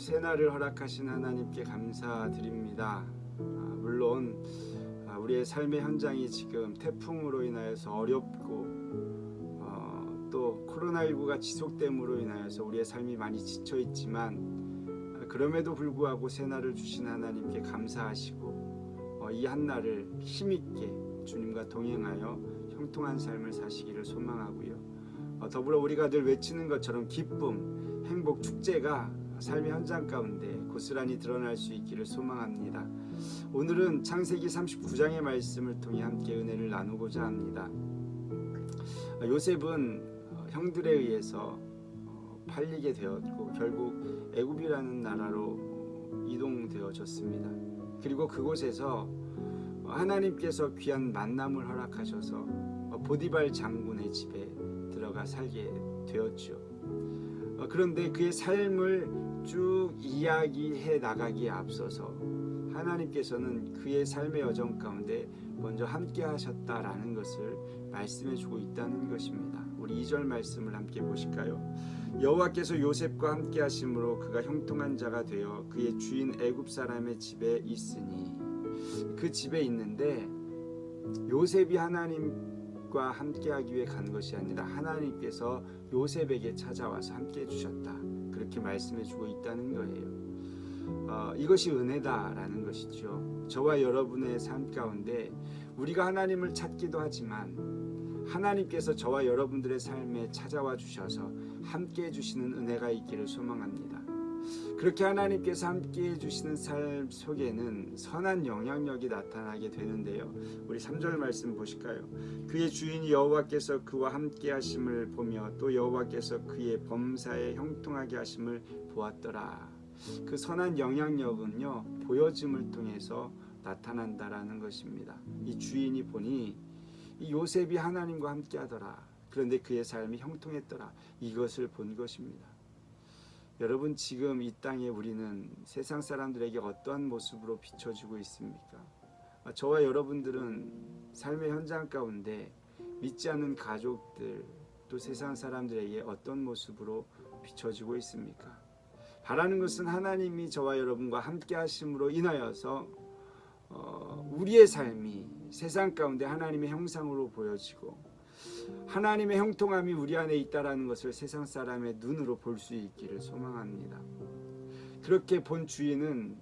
새날을 허락하신 하나님께 감사드립니다. 물론 우리의 삶의 현장이 지금 태풍으로 인하여서 어렵고 또 코로나19가 지속됨으로 인하여서 우리의 삶이 많이 지쳐 있지만 그럼에도 불구하고 새날을 주신 하나님께 감사하시고 이 한날을 힘있게 주님과 동행하여 형통한 삶을 사시기를 소망하고요. 더불어 우리가 늘 외치는 것처럼 기쁨, 행복, 축제가 삶의 현장 가운데 고스란히 드러날 수 있기를 소망합니다. 오늘은 창세기 39장의 말씀을 통해 함께 은혜를 나누고자 합니다. 요셉은 형들에 의해서 팔리게 되었고 결국 애굽이라는 나라로 이동되어졌습니다. 그리고 그곳에서 하나님께서 귀한 만남을 허락하셔서 보디발 장군의 집에 들어가 살게 되었죠. 그런데 그의 삶을 쭉 이야기해 나가기에 앞서서 하나님께서는 그의 삶의 여정 가운데 먼저 함께 하셨다라는 것을 말씀해 주고 있다는 것입니다. 우리 2절 말씀을 함께 보실까요? 여호와께서 요셉과 함께 하심으로 그가 형통한 자가 되어 그의 주인 애굽 사람의 집에 있으니, 그 집에 있는데 요셉이 하나님과 함께하기 위해 간 것이 아니라 하나님께서 요셉에게 찾아와서 함께 해주셨다, 그렇게 말씀해 주고 있다는 거예요. 이것이 은혜다라는 것이죠. 저와 여러분의 삶 가운데 우리가 하나님을 찾기도 하지만 하나님께서 저와 여러분들의 삶에 찾아와 주셔서 함께 해주시는 은혜가 있기를 소망합니다. 그렇게 하나님께서 함께 해주시는 삶 속에는 선한 영향력이 나타나게 되는데요. 우리 3절 말씀 보실까요? 그의 주인이 여호와께서 그와 함께 하심을 보며 또 여호와께서 그의 범사에 형통하게 하심을 보았더라. 그 선한 영향력은요, 보여짐을 통해서 나타난다라는 것입니다. 이 주인이 보니 이 요셉이 하나님과 함께 하더라. 그런데 그의 삶이 형통했더라. 이것을 본 것입니다. 여러분, 지금 이 땅에 우리는 세상 사람들에게 어떠한 모습으로 비춰지고 있습니까? 저와 여러분들은 삶의 현장 가운데 믿지 않는 가족들, 또 세상 사람들에게 어떤 모습으로 비춰지고 있습니까? 바라는 것은 하나님이 저와 여러분과 함께 하심으로 인하여서 우리의 삶이 세상 가운데 하나님의 형상으로 보여지고 하나님의 형통함이 우리 안에 있다라는 것을 세상 사람의 눈으로 볼 수 있기를 소망합니다. 그렇게 본 주인은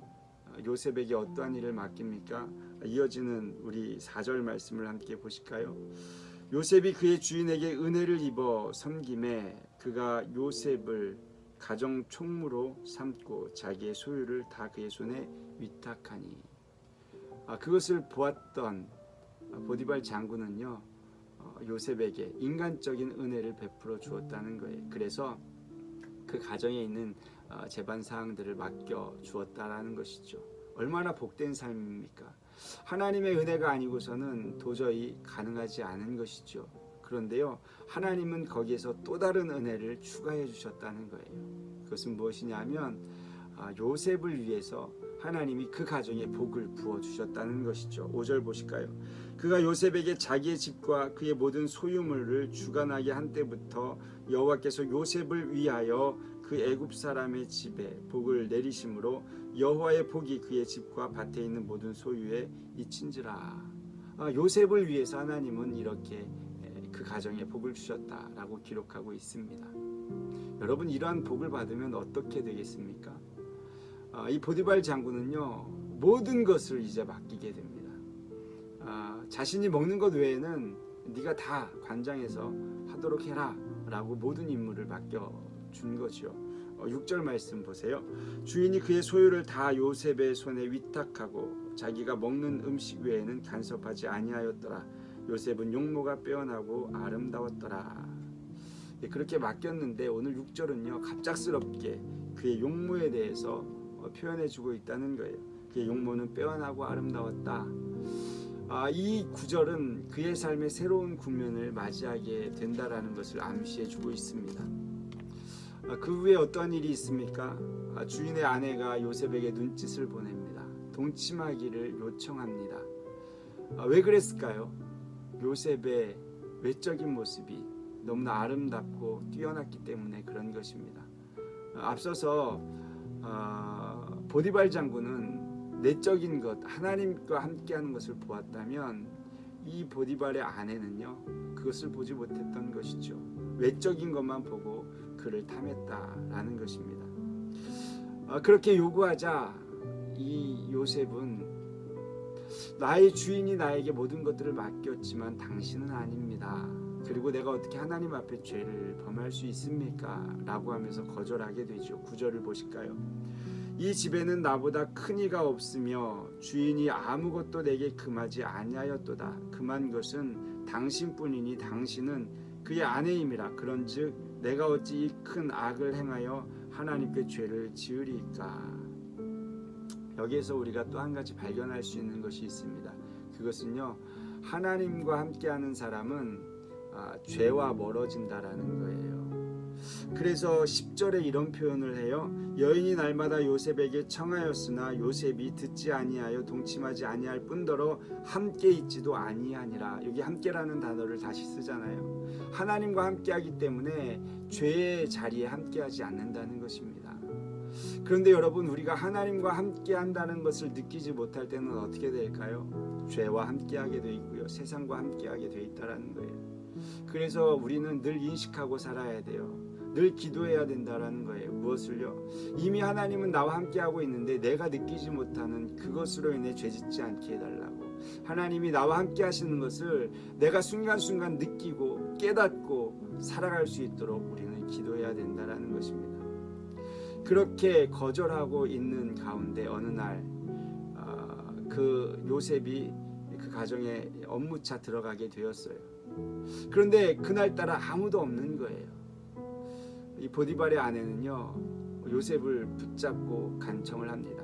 요셉에게 어떠한 일을 맡깁니까? 이어지는 우리 4절 말씀을 함께 보실까요? 요셉이 그의 주인에게 은혜를 입어 섬김에 그가 요셉을 가정 총무로 삼고 자기의 소유를 다 그의 손에 위탁하니. 그것을 보았던 보디발 장군은요, 요셉에게 인간적인 은혜를 베풀어 주었다는 거예요. 그래서 그 가정에 있는 재반 사항들을 맡겨 주었다라는 것이죠. 얼마나 복된 삶입니까? 하나님의 은혜가 아니고서는 도저히 가능하지 않은 것이죠. 그런데요, 하나님은 거기에서 또 다른 은혜를 추가해 주셨다는 거예요. 그것은 무엇이냐면 요셉을 위해서 하나님이 그 가정에 복을 부어 주셨다는 것이죠. 5절 보실까요? 그가 요셉에게 자기의 집과 그의 모든 소유물을 주관하게 한 때부터 여호와께서 요셉을 위하여 그 애굽 사람의 집에 복을 내리심으로 여호와의 복이 그의 집과 밭에 있는 모든 소유에 이친지라. 요셉을 위해서 하나님은 이렇게 그 가정에 복을 주셨다라고 기록하고 있습니다. 여러분, 이러한 복을 받으면 어떻게 되겠습니까? 이 보디발 장군은요, 모든 것을 이제 맡기게 됩니다. 자신이 먹는 것 외에는 네가 다 관장해서 하도록 해라 라고 모든 임무를 맡겨준 거죠. 6절 말씀 보세요. 주인이 그의 소유를 다 요셉의 손에 위탁하고 자기가 먹는 음식 외에는 간섭하지 아니하였더라. 요셉은 용모가 빼어나고 아름다웠더라. 그렇게 맡겼는데 오늘 6절은요, 갑작스럽게 그의 용모에 대해서 표현해주고 있다는 거예요. 그의 용모는 빼어나고 아름다웠다. 이 구절은 그의 삶의 새로운 국면을 맞이하게 된다라는 것을 암시해주고 있습니다. 그 후에 어떤 일이 있습니까? 주인의 아내가 요셉에게 눈짓을 보냅니다. 동침하기를 요청합니다. 왜 그랬을까요? 요셉의 외적인 모습이 너무나 아름답고 뛰어났기 때문에 그런 것입니다. 앞서서 보디발 장군은 내적인 것, 하나님과 함께하는 것을 보았다면 이 보디발의 아내는요 그것을 보지 못했던 것이죠. 외적인 것만 보고 그를 탐했다라는 것입니다. 그렇게 요구하자 이 요셉은 나의 주인이 나에게 모든 것들을 맡겼지만 당신은 아닙니다. 그리고 내가 어떻게 하나님 앞에 죄를 범할 수 있습니까? 라고 하면서 거절하게 되죠. 9절을 보실까요? 이 집에는 나보다 큰 이가 없으며 주인이 아무것도 내게 금하지 아니하였도다. 금한 것은 당신뿐이니 당신은 그의 아내임이라. 그런즉 내가 어찌 이 큰 악을 행하여 하나님께 죄를 지으리까. 여기에서 우리가 또 한 가지 발견할 수 있는 것이 있습니다. 그것은요, 하나님과 함께하는 사람은 죄와 멀어진다라는 거예요. 그래서 10절에 이런 표현을 해요. 여인이 날마다 요셉에게 청하였으나 요셉이 듣지 아니하여 동침하지 아니할 뿐더러 함께 있지도 아니하니라. 여기 함께라는 단어를 다시 쓰잖아요. 하나님과 함께하기 때문에 죄의 자리에 함께하지 않는다는 것입니다. 그런데 여러분, 우리가 하나님과 함께한다는 것을 느끼지 못할 때는 어떻게 될까요? 죄와 함께하게 돼 있고요, 세상과 함께하게 돼 있다라는 거예요. 그래서 우리는 늘 인식하고 살아야 돼요. 늘 기도해야 된다라는 거예요. 무엇을요? 이미 하나님은 나와 함께하고 있는데 내가 느끼지 못하는 그것으로 인해 죄짓지 않게 해달라고. 하나님이 나와 함께 하시는 것을 내가 순간순간 느끼고 깨닫고 살아갈 수 있도록 우리는 기도해야 된다라는 것입니다. 그렇게 거절하고 있는 가운데 어느 날 그 요셉이 그 가정에 업무차 들어가게 되었어요. 그런데 그날따라 아무도 없는 거예요. 이 보디발의 아내는요 요셉을 붙잡고 간청을 합니다.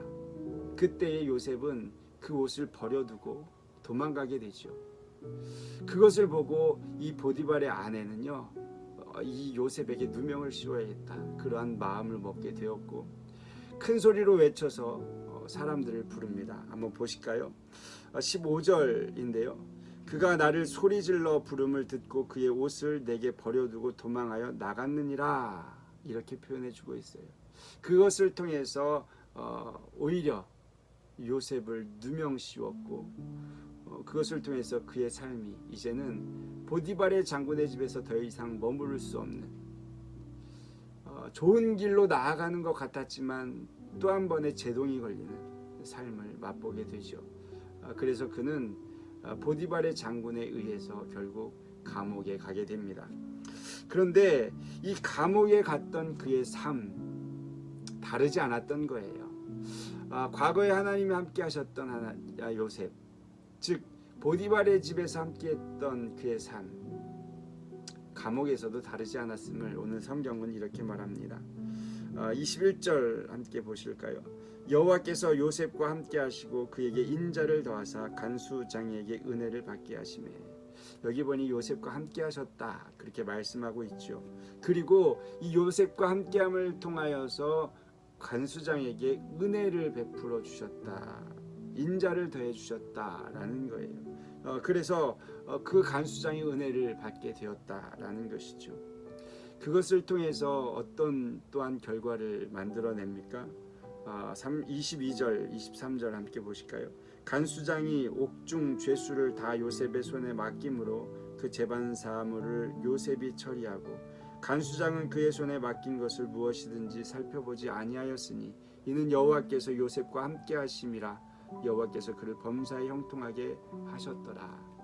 그때의 요셉은 그 옷을 버려두고 도망가게 되죠. 그것을 보고 이 보디발의 아내는요 이 요셉에게 누명을 씌워야겠다, 그러한 마음을 먹게 되었고 큰 소리로 외쳐서 사람들을 부릅니다. 한번 보실까요? 15절인데요. 그가 나를 소리질러 부름을 듣고 그의 옷을 내게 버려두고 도망하여 나갔느니라, 이렇게 표현해주고 있어요. 그것을 통해서 오히려 요셉을 누명 씌웠고 그것을 통해서 그의 삶이 이제는 보디발의 장군의 집에서 더 이상 머무를 수 없는 좋은 길로 나아가는 것 같았지만 또 한 번의 제동이 걸리는 삶을 맛보게 되죠. 그래서 그는 보디발의 장군에 의해서 결국 감옥에 가게 됩니다. 그런데 이 감옥에 갔던 그의 삶 다르지 않았던 거예요. 과거에 하나님이 함께 하셨던 요셉, 즉 보디발의 집에서 함께했던 그의 삶, 감옥에서도 다르지 않았음을 오늘 성경은 이렇게 말합니다. 21절 함께 보실까요? 여호와께서 요셉과 함께 하시고 그에게 인자를 더하사 간수장에게 은혜를 받게 하시매. 여기 보니 요셉과 함께 하셨다, 그렇게 말씀하고 있죠. 그리고 이 요셉과 함께함을 통하여서 간수장에게 은혜를 베풀어 주셨다, 인자를 더해 주셨다라는 거예요. 그래서 그 간수장의 은혜를 받게 되었다라는 것이죠. 그것을 통해서 어떤 또한 결과를 만들어냅니까? 22절, 23절 함께 보실까요? 간수장이 옥중 죄수를 다 요셉의 손에 맡김으로 그 재반 사물을 요셉이 처리하고 간수장은 그의 손에 맡긴 것을 무엇이든지 살펴보지 아니하였으니 이는 여호와께서 요셉과 함께 하심이라. 여호와께서 그를 범사에 형통하게 하셨더라.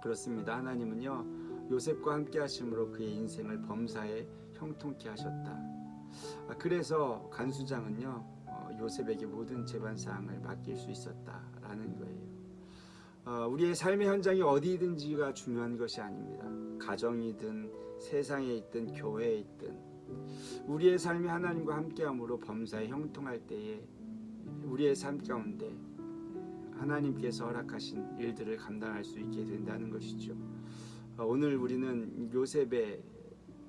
그렇습니다. 하나님은요 요셉과 함께 하심으로 그의 인생을 범사에 형통케 하셨다. 그래서 간수장은요 요셉에게 모든 재반사항을 맡길 수 있었다라는 거예요. 우리의 삶의 현장이 어디든지가 중요한 것이 아닙니다. 가정이든 세상에 있든 교회에 있든 우리의 삶이 하나님과 함께함으로 범사에 형통할 때에 우리의 삶 가운데 하나님께서 허락하신 일들을 감당할 수 있게 된다는 것이죠. 오늘 우리는 요셉의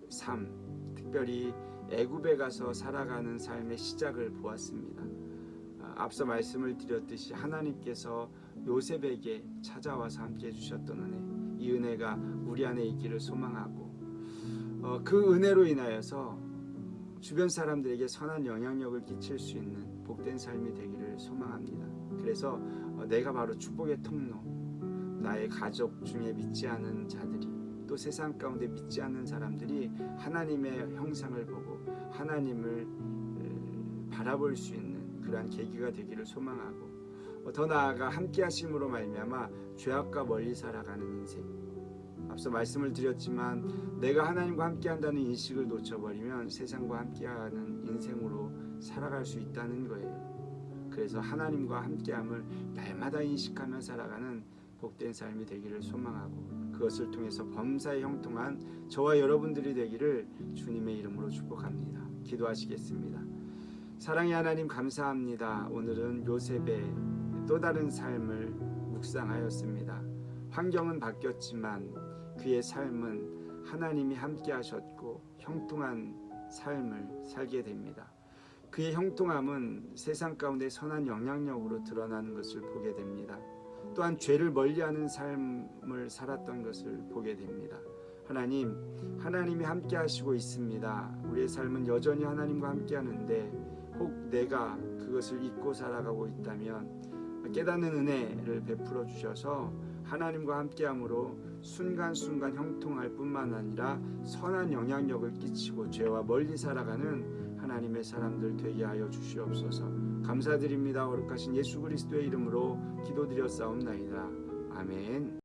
삶, 특별히 애굽에 가서 살아가는 삶의 시작을 보았습니다. 앞서 말씀을 드렸듯이 하나님께서 요셉에게 찾아와서 함께 해주셨던 은혜, 이 은혜가 우리 안에 있기를 소망하고 그 은혜로 인하여서 주변 사람들에게 선한 영향력을 끼칠 수 있는 복된 삶이 되기를 소망합니다. 그래서 내가 바로 축복의 통로, 나의 가족 중에 믿지 않은 자들이, 또 세상 가운데 믿지 않는 사람들이 하나님의 형상을 보고 하나님을 바라볼 수 있는 그러한 계기가 되기를 소망하고, 더 나아가 함께 하심으로 말미암아 죄악과 멀리 살아가는 인생, 앞서 말씀을 드렸지만 내가 하나님과 함께한다는 인식을 놓쳐버리면 세상과 함께하는 인생으로 살아갈 수 있다는 거예요. 그래서 하나님과 함께함을 날마다 인식하며 살아가는 복된 삶이 되기를 소망하고, 그것을 통해서 범사에 형통한 저와 여러분들이 되기를 주님의 이름으로 축복합니다. 기도하시겠습니다. 사랑의 하나님, 감사합니다. 오늘은 요셉의 또 다른 삶을 묵상하였습니다. 환경은 바뀌었지만 그의 삶은 하나님이 함께 하셨고 형통한 삶을 살게 됩니다. 그의 형통함은 세상 가운데 선한 영향력으로 드러나는 것을 보게 됩니다. 또한 죄를 멀리하는 삶을 살았던 것을 보게 됩니다. 하나님이 함께 하시고 있습니다. 우리의 삶은 여전히 하나님과 함께 하는데 혹 내가 그것을 잊고 살아가고 있다면 깨닫는 은혜를 베풀어 주셔서 하나님과 함께함으로 순간순간 형통할 뿐만 아니라 선한 영향력을 끼치고 죄와 멀리 살아가는 하나님의 사람들 되게 하여 주시옵소서. 감사드립니다. 거룩하신 예수 그리스도의 이름으로 기도드렸사옵나이다. 아멘.